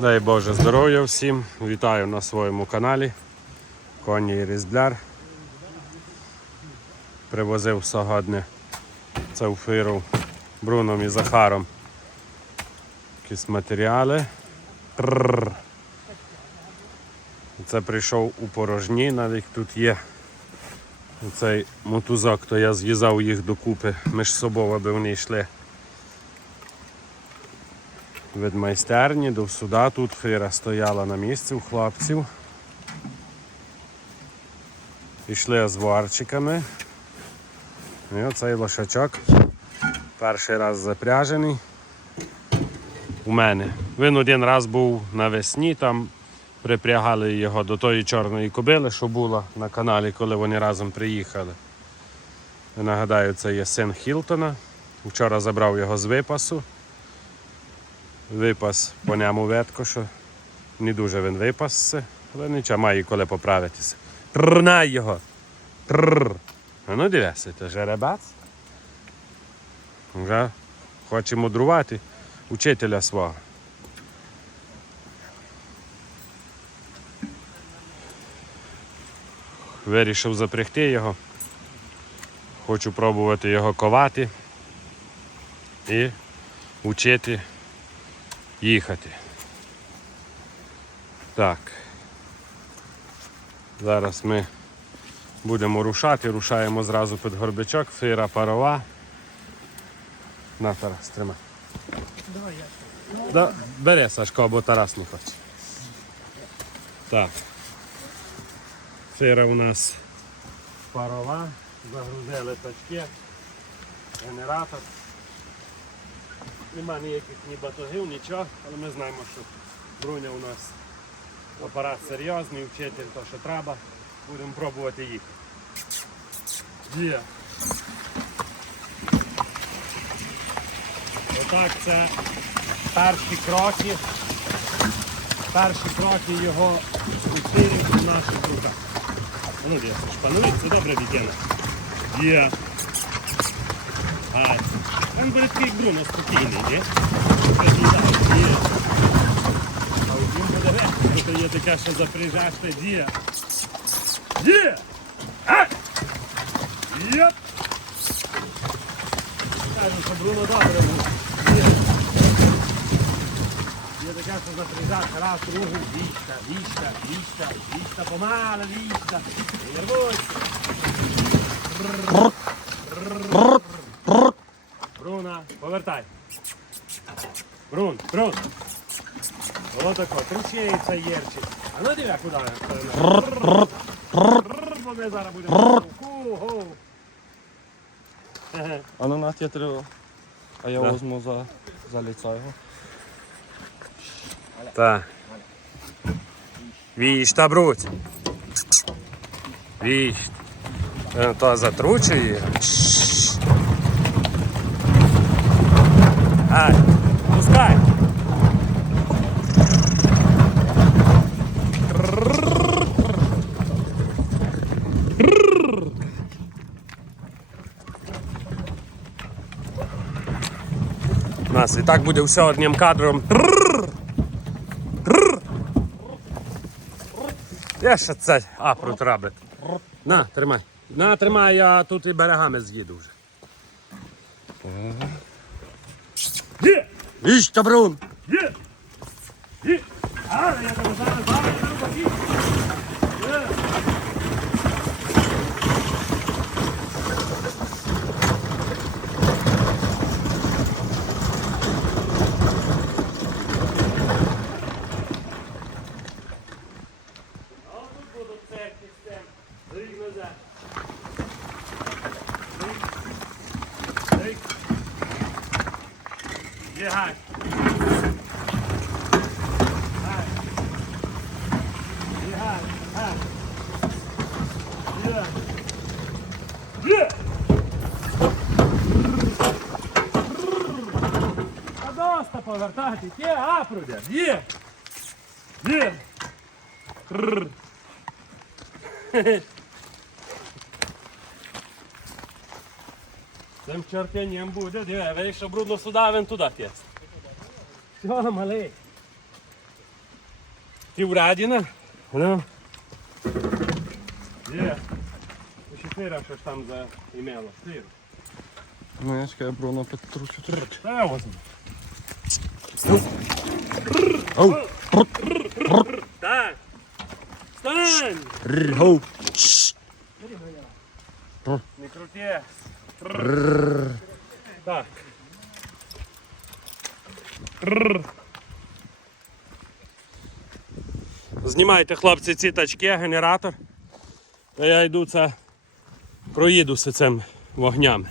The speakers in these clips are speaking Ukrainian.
Дай Боже здоров'я всім. Вітаю на своєму каналі. Коні і Різбляр. Привозив сьогодні це фиру Бруном і Захаром. Якісь матеріали. Трррр. Це прийшов у порожні, навіть тут є цей мотузок, то я зв'язав їх докупи між собою, аби вони йшли від майстерні до суда. Тут фира стояла на місці у хлопців. Пішли з варчиками. І оцей лошачок перший раз запряжений у мене. Він один раз був навесні, там припрягали його до тої чорної кобили, що була на каналі, коли вони разом приїхали. Я нагадаю, це є син Хілтона. Вчора забрав його з випасу. Випас по ньому ветко, що не дуже він випасся, але нічого має коли поправитися. Трнай його! Тррр. Ну дивися, це жеребець. Вже хоче мудрувати учителя свого. Вирішив запрягти його. Хочу пробувати його ковати і вчити їхати. Так. Зараз ми будемо рушати, рушаємо зразу під горбичок, фира парова. На Тарас, тримай. Давай я. Да, бери, Сашко, або Тарас не хоче. Так. Фира у нас парова, загрузили тачки, генератор. Нема ніяких ні батогів, нічого, але ми знаємо, що бруня у нас апарат серйозний, вчитель то, що треба. Будемо пробувати їхати. Є. Отак це перші кроки. Перші кроки його скульптурів у наших руках. Ну, де, шпановик, це добре дитина. Є. А, він буде такий Бруно спокійний, ні? А є таке, що запряжеш ти діє. Є! А! Єп! Кажу, що Бруно добре був. Є. Таке, що запряжеш раз, другу, вічка, вічка, вічка, вічка, помало, вічка. Не нервуйся. Повертай. Брун, Брун. Ось тако, тручається Єрчик. А ну диви, куди ми зараз будемо. А ну на три. А я возьму за, за лицо його. Так. Віж та бруть. Віж. Він то затручує. Ай, пускай. У нас і так буде все одним кадром. Я ще це апрут робить. На, тримай. На, тримай, я тут і берегами з'їду вже. Є! Віж, табрун! Є! Є! А, я тебе зараз Kadasta pavartati, tie aprūdė. Jie. Jie. Tym czerpieniem budę, nie, wejść brudno sudawem tu dat jest. Siola malej. Ty uradina? No. Yeah. піврадіна. Ну. Є. Чотири, що ж там за імело. Сир. Ну, я чекаю, Бруно Петручу. Та я возьму. Оу! Так. Стань! Оу! Не крути. Так. Знімайте, хлопці, ці тачки, генератор. Та я йду це проїдуся цим вогнями.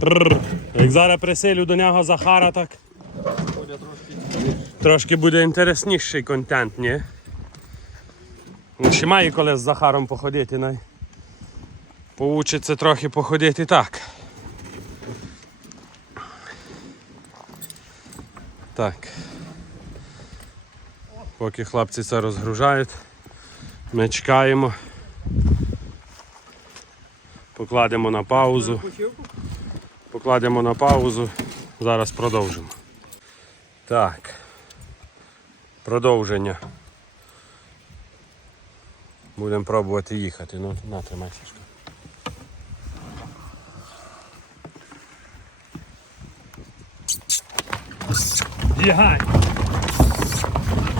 Тррр. Як зараз присилю до нього Захара, так трошки буде інтересніший контент, ні? Ще має коли з Захаром походити, най. Поучиться трохи походити так. Так. Поки хлопці це розгружають, ми чекаємо. Покладемо на паузу. Покладемо на паузу. Зараз продовжимо. Так. Продовження. Будемо пробувати їхати. Ну, на тримай Сашко. Бігай!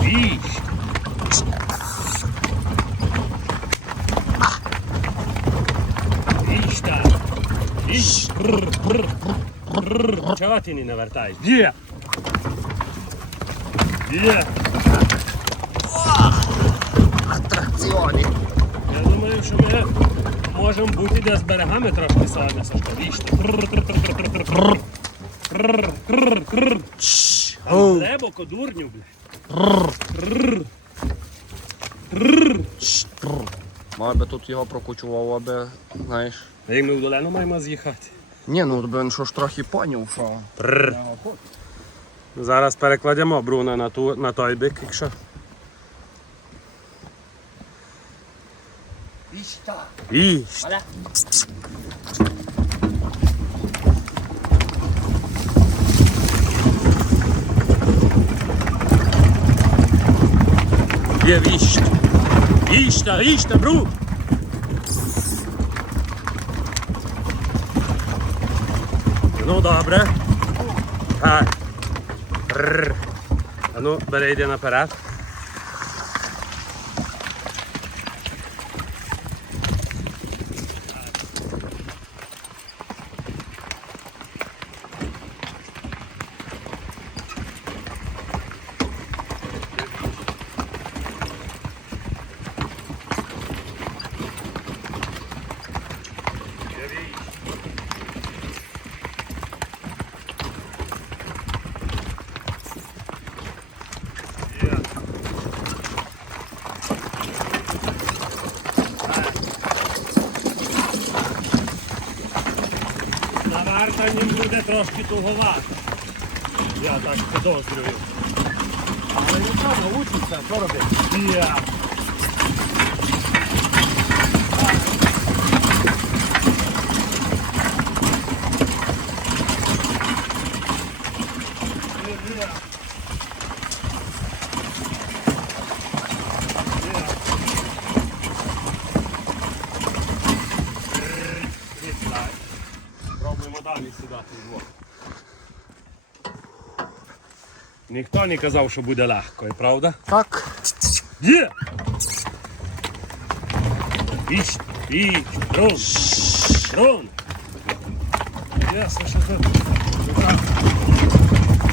Біж! Чого ти не навертаєш? Є! Є! Атракціоні! Я думаю, що ми можемо бути десь берегами трошки саме, Сашко. Вічно. Оу! Глибоко, дурню, блядь. Мав би тут його прокучував, аби, знаєш. А як ми в долену маємо з'їхати? Ні, ну він що ж трохи поняв, що. Зараз перекладемо Бруна на, ту, на той бік, якщо. І. Є віщ. Віщта, віщта, бру. Ну добре. Так. Бррр. А ну, перейди наперед. Навертанням буде трошки туговато. Я так підозрюю. Але нічого, научиться, що робити? Я. Пробуємо далі сідати вдвох. Ніхто не казав, що буде легко, і правда? Так. Є! Іч, іч, рун, рун. Ясно, що це крак.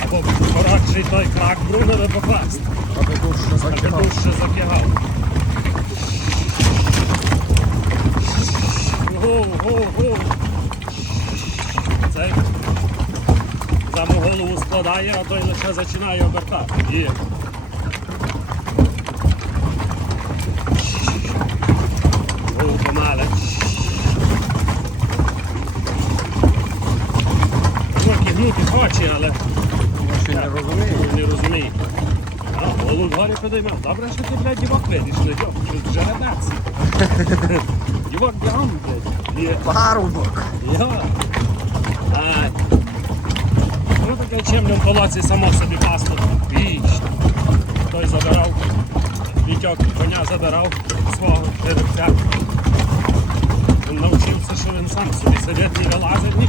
Або коротший той крак Бруно не покласти. Аби душ не А ти закидав. ще закигав. Гоу, гоу, гоу. Це саму голову складає, а той лише починає обертати. Є. Гоу помале. Трохи гнути хоче, але не розумію. не розумію. А, голову вгорі подіймав. Добре, що ти, блядь, дівок видиш, не дівок, що жеребець. Дівок бігом, блядь. Парубок. Я. Зачем в палаці само собі пасло вічно. Той забирав, вітьок коня забирав свого деревця. Він навчився, що він сам собі сидить і вилазить.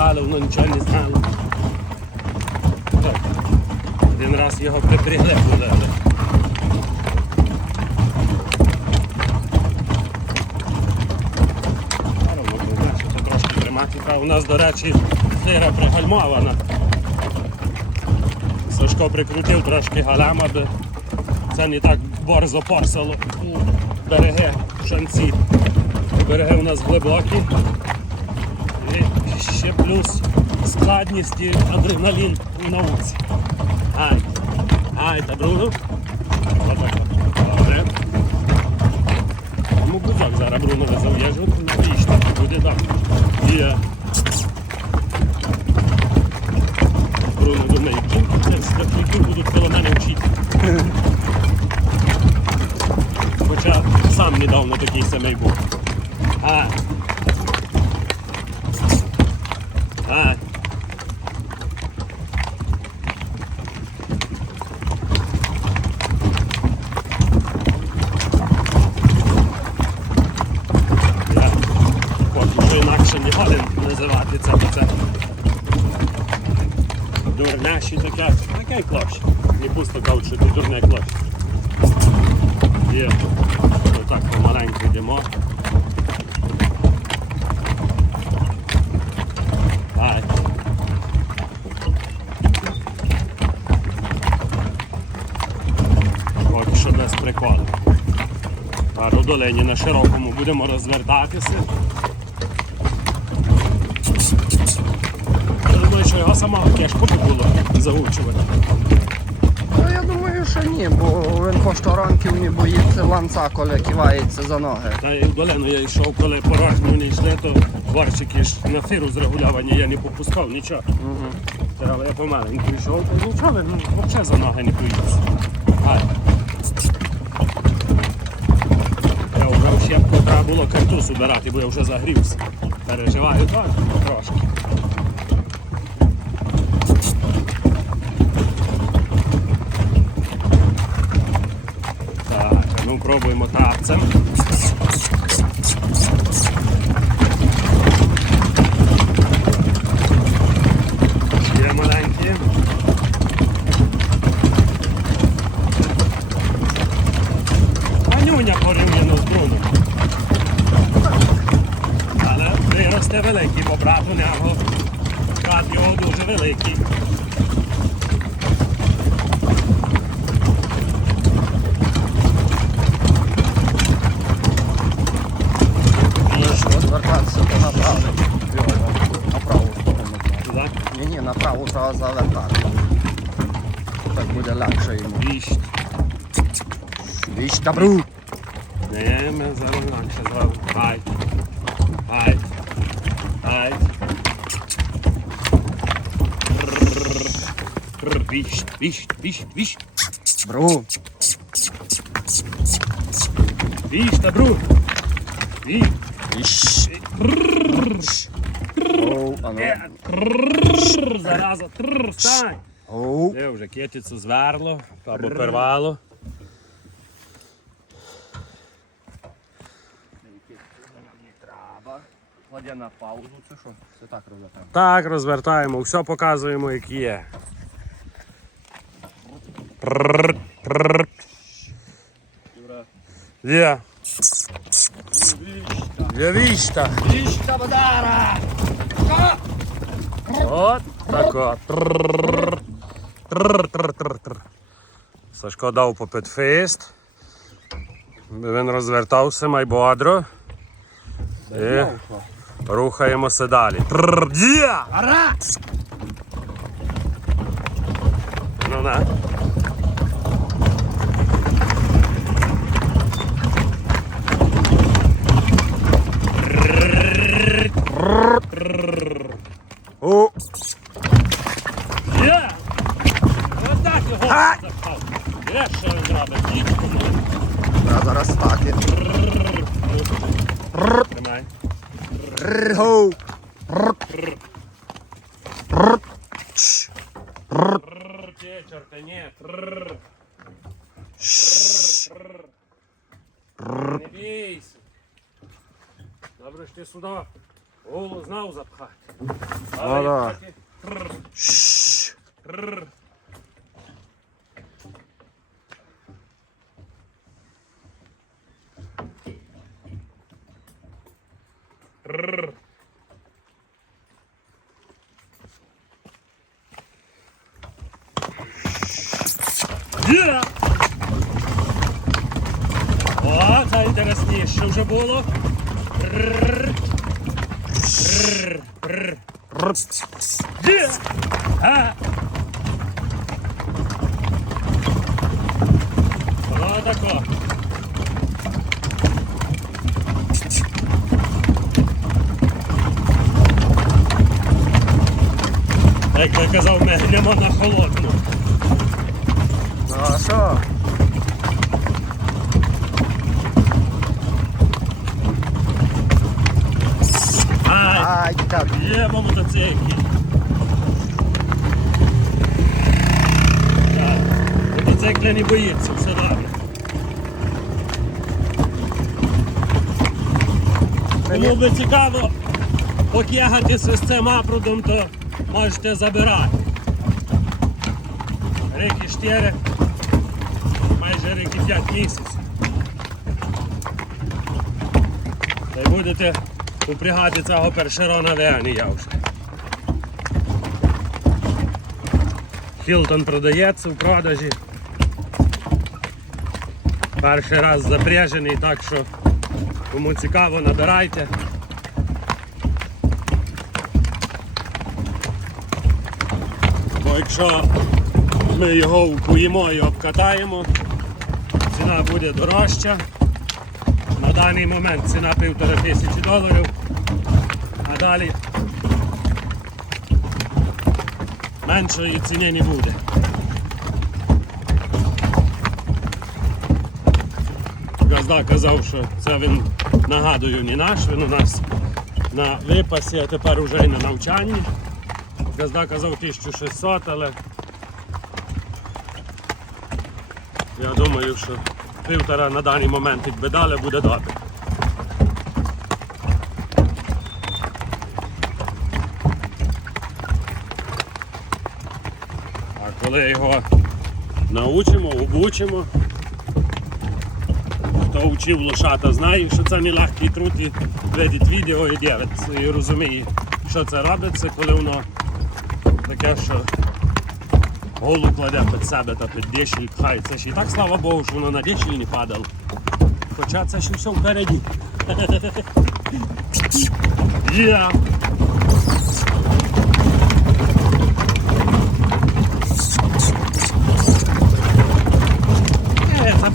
Зябала воно нічого не знало. Один раз його припрягли тримати. У нас, до речі, фіра пригальмована. Сашко прикрутив трошки галем, аби це не так борзо порсало береги шанці. Береги у нас глибокі. Ще плюс складність і адреналін у науці. Ай. Ай, та Бруно. Добре. Тому гудзак зараз Бруно зав'яжу, навіщо буде так. Є. Бруно думає, які будуть коло мене вчити. Хоча сам недавно такий самий був. А. Я поки що інакше не годен називати це, бо це дурняші таке. Таке клоч. Не пусто кажуть, що ти дурне клоч. Є. Отак помаленьку йдемо. Ай. Поки що без приколу. А родолені на широкому будемо розвертатися. Я думаю, що його самого кешку було заучувати. Ну, я думаю, що ні, бо він поштаранків не боїться ланца, коли кивається за ноги. Та й в долину я йшов, коли порожньо не йшли, то борщики ж на фіру зрегулювані я не попускав нічого. Угу. Та, Але я помаленьку йшов, то нічого, ну, взагалі за ноги не боїться. Ай. Я обрав щепку, треба було картуз убирати, бо я вже загрівся. Переживаю так трошки. Так, ну пробуємо тапцем. Є маленькі. Манюня порівняно з Бруном. Але виросте великий, бо брат у нього. Брат його великий. Ну звертатися то направо. На праву сторону. Ні, ні, на праву треба завертати. Так буде легше йому. Віщ. Віч добру. Не, ми зараз інакше зробимо. Ай. Ай. Ай. Віщ, віщ, віщ, віщ. Бру. Віщ, добру. Віщ. Віч. Оу, а ну. Е, трррр, Зараза, трррр. Оу. Вже кетицю зверло або первало. Кладе на паузу, це що? Це так розвертаємо. Так, розвертаємо, все показуємо, як є. Є. Є вічта. Віща бадара! От так от. Трррр. Трррр, трррр, трррр, трррр. Сашко дав по підфест. Він розвертався майбодро. І рухаємося далі. О! Є! Отак його А! Є, що він робить. Дідько мій. Та зараз так. і- Тримай. Рр, Гоу! Рр. Рр. Добре, що ти сюди. Трррр. Є! О, це інтересніше вже було. Трррр. Трррр. Трррр. Є! А! О, тако. Як я казав, ми гнемо на холодну. Ну а що? Ай, Ай, так. є по мотоциклі. Так, мотоцикля не боїться, все добре. Кому би цікаво покягатися з цим апрудом, то можете забирати. Рики 4, майже рики 5 місяців. Та й будете упрягати цього першерона веані я вже. Хілтон продається в продажі. Перший раз запряжений, так що кому цікаво, набирайте. Бо якщо ми його вкуємо і обкатаємо, ціна буде дорожча. На даний момент ціна півтора тисячі доларів, а далі меншої ціни не буде. Газда казав, що це він нагадую не наш, він у нас на випасі, а тепер уже й на навчанні. Газда казав 1600, але я думаю, що півтора на даний момент якби дали, буде добре. А коли його научимо, обучимо, вчив лошата, знає, що це не легкий труд і видить відео і дивиться, і розуміє, що це робиться, коли воно таке, що голову кладе під себе та під дешіль пхає. Це і так, слава Богу, що воно на дешіль не падало. Хоча це ще все впереді. Є!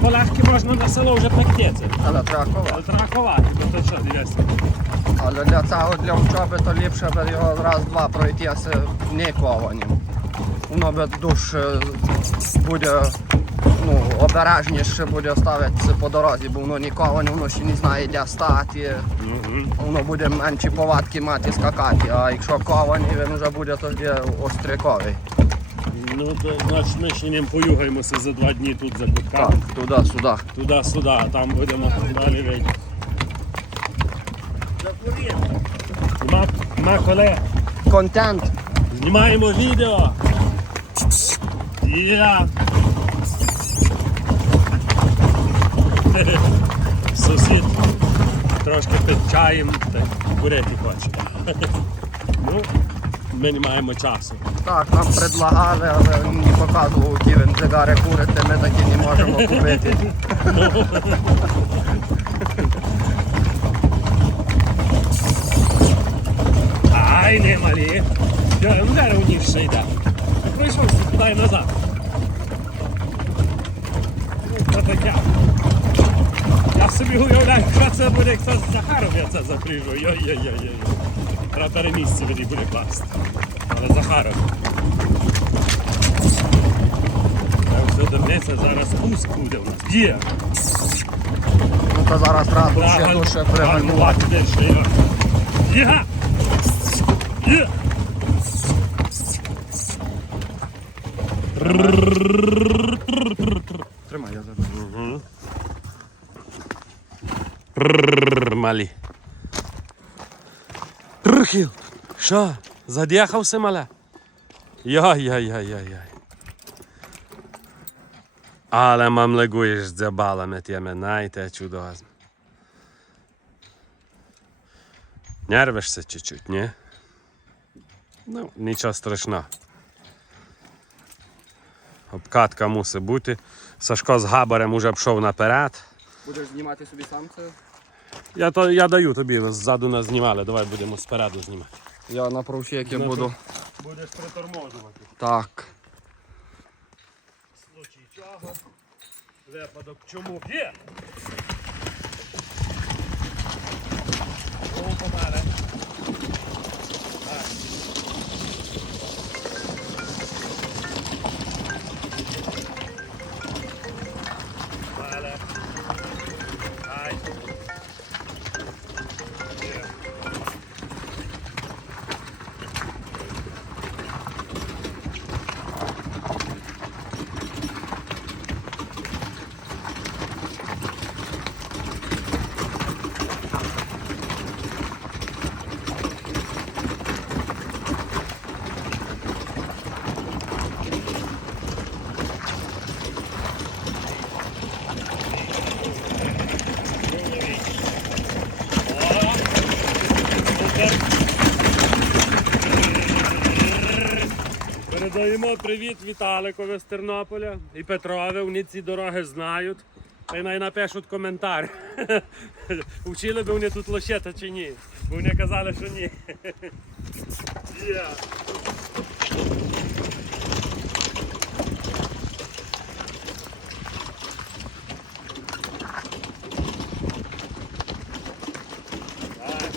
Е, За можна на село вже пектеться. Але треба ховати. Але треба ховати, бо то що, дивися. Але для цього для учоби то ліпше би його раз-два пройтися не кованим. Воно би дуже буде ну, обережніше буде ставитися по дорозі, бо воно не воно ще не знає де стати. Воно буде менші повадки мати скакати, а якщо кований, він вже буде тоді остряковий. Ну, то, значить, ми ще ним поюгаємося за два дні тут за Так, кутками. туди-сюди. Туди-сюди, а там будемо далі вийти. Нема, нема коли. Контент. Знімаємо відео. Я. Сусід трошки під чаєм та курити хоче. Ну, ми не маємо часу. Так, нам предлагали, але він не показував, які він цигари курити, ми такі не можемо купити. Ай, не малі. Я ну зараз у них ще йде. Прийшов туди і назад. Ну, Це таке. Я собі уявляю, що це буде, як це з Захаром я це запріжу. Йой-йой-йой. Треба перемісце мені буде класти. Але Захаром. Так, все дивися, зараз спуск буде у нас. Є! то зараз треба ще дуже пригальмувати. Є! Є! Тримай, я. Пррррр, малі. Трхіл. Що? Задіхався маля? Яй-яй-яй-яй-яй. Але мамлегуєш з дзябалами тими, найте чудозно. Нервишся чуть-чуть, ні? Ну, нічого страшного. Обкатка мусить бути. Сашко з габарем уже пішов наперед. Будеш знімати собі сам це? Я, то, я даю тобі, ззаду нас знімали, давай будемо спереду знімати. Я на провсіки я буду. Будеш приторможувати. Так. Случай чого? Випадок чому? Є! Привіт Віталикові з Тернополя і Петрові. Вони ці дороги знають. Та й най напишуть коментар. Вчили би вони тут лощета чи ні. Бо вони казали, що ні. Є. Так.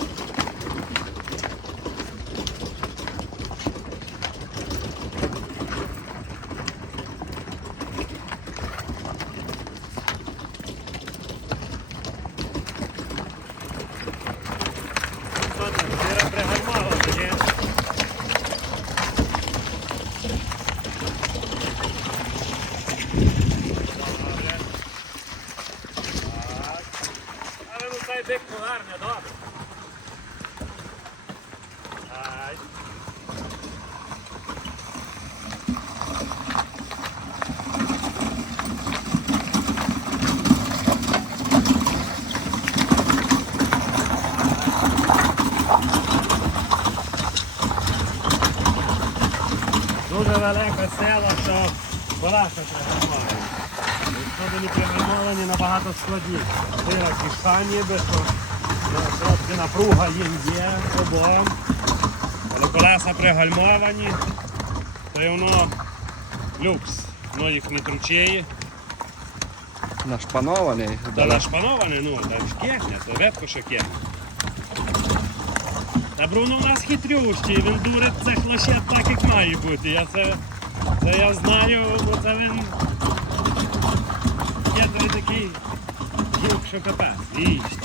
Що там, Віра пригальмала, ні? Добре. Так. Але ну цей бик поверне, добре. Ай. Дуже село, що колеса пригальмають. Якщо вони пригальмовані набагато складніше. Тира кішка ніби, що трошки напруга їм є обом. Але колеса пригальмовані, то й воно люкс. Воно їх не тручеє. Нашпанований. Та нашпановане, ну, та ж кегня, то редко що кегня. Та Бруно у нас хитрющий, він дурить цих лошет так, як має бути. Я це, це я знаю, бо це він хитрий такий гілк, що капець. Їсть.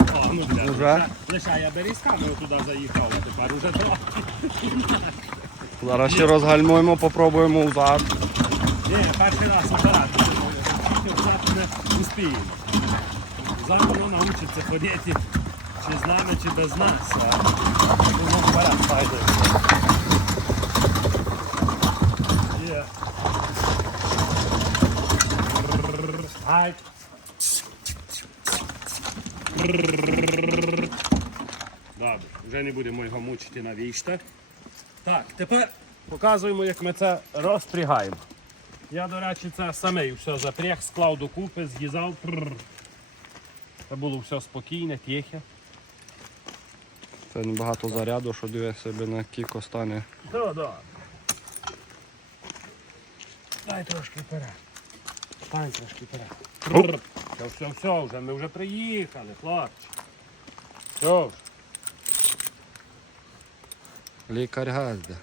О, ну бля, Уже? лише я берізками туди заїхав, а тепер уже трохи. Зараз ще розгальмуємо, попробуємо удар. Ні, перший раз апарат. не успіємо. Зараз воно научиться ходити чи з нами, чи без нас. Воно вперед пойде. Є. Гайд. Добре, вже не будемо його мучити на вічта. Так, тепер показуємо, як ми це розпрягаємо. Я, до речі, це самий все запряг, склав докупи, з'їзав. Це було все спокійне, тихе. Це небагато заряду, що диви себе на кіко стане. Да, да. Дай трошки вперед. Стань трошки вперед. Все, все, все, вже, ми вже приїхали, хлопці. Все. Лікар газда.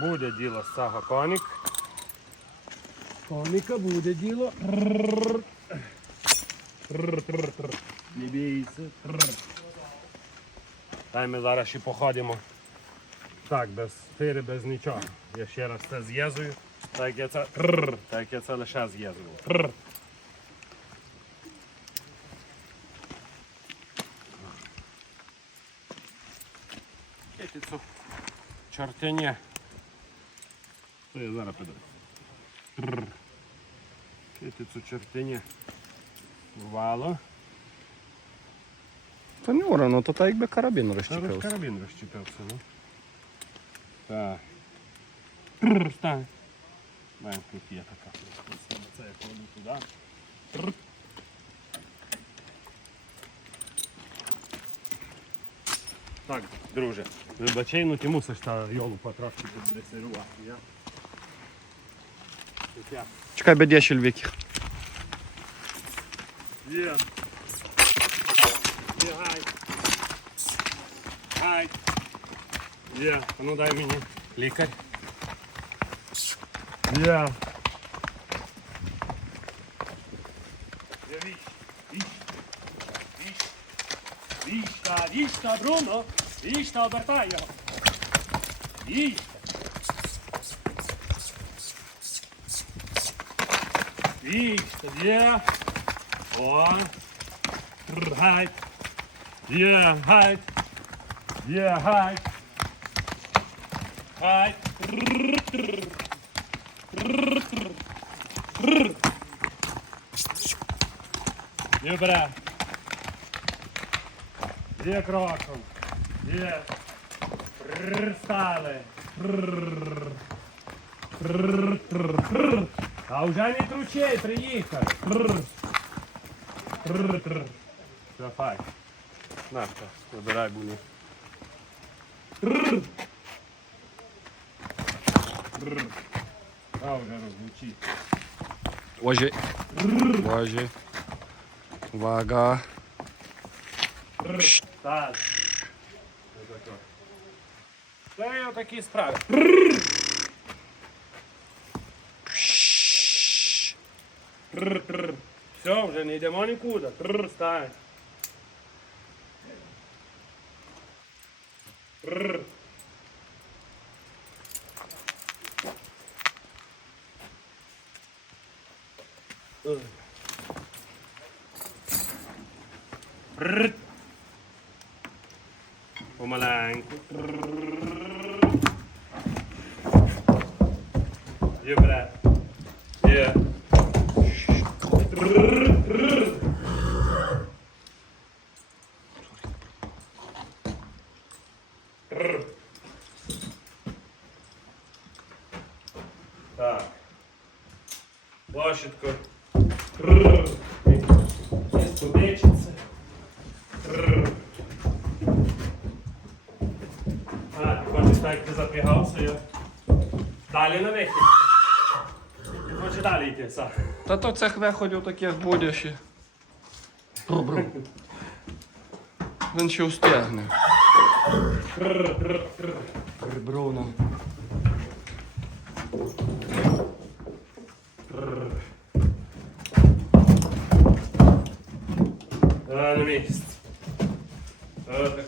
Буде діло цього коник. Коміка буде діло. Не бійся. Дай ми зараз ще походимо. Так, без тири, без нічого. Я ще раз це з'єзую. Так я це. Так я це лише з'єзую. Китицю. Чортяня. То я зараз піду. Китицю чортяня. Бувало. То не урано, то так якби карабін розчепився. карабін розчепився, ну. Так. Тррр, Встань. Маємо є така. Це я кладу туди. Тррр. Так, друже, вибачай, ну ти мусиш та йолу потрошки піддресирувати. Я. Я. Чекай, бедєшель віки. Є. Є, гай. Гай. Є. А ну дай мені лікар. Віч. Вічта, вічта, Бруно. Вічта, обертай його. Вічта. Вічта, є. О. Гайд. Є, гайд. Є, гайд. Гайд. Трр. Трр. Є, кроком. Є. Стали. А вже не тручей, приїхав. Все, фай. Нафта, вибирай були. Трр. Трр. А, вже розлучить. Ожі. Ожі. Увага. Так. Це я такі справи. Все, вже не йдемо нікуди. Трр, стань. Трр. Ой. Трр. Помаленьку. Трр. Є, брат. Є. Тррр. Так. Лошадко. Тррр. Не сподечиться. Тррр. А, ти хочеш так, ти запрягався, я. Далі на вихід. Ти хочеш далі йти, Саш. Та то цих виходів таких буде ще. Бру-бру. Він ще встигне. Тррр, тррр, тррр. Бруно. А, на місці. Отако.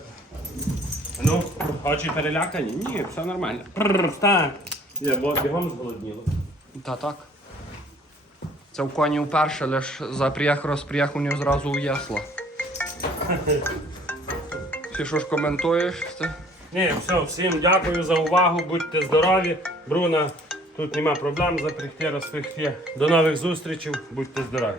Ну, очі перелякані? Ні, все нормально. Прррр, Встань. Я бо бігом зголодніло. Та так. Це в коні вперше, лиш запряг розпряг у нього зразу уясло. Ти що ж коментуєш? Це? Ні, все, всім дякую за увагу, будьте здорові. Бруна, тут нема проблем запрягти, розпрягти. До нових зустрічей, будьте здорові.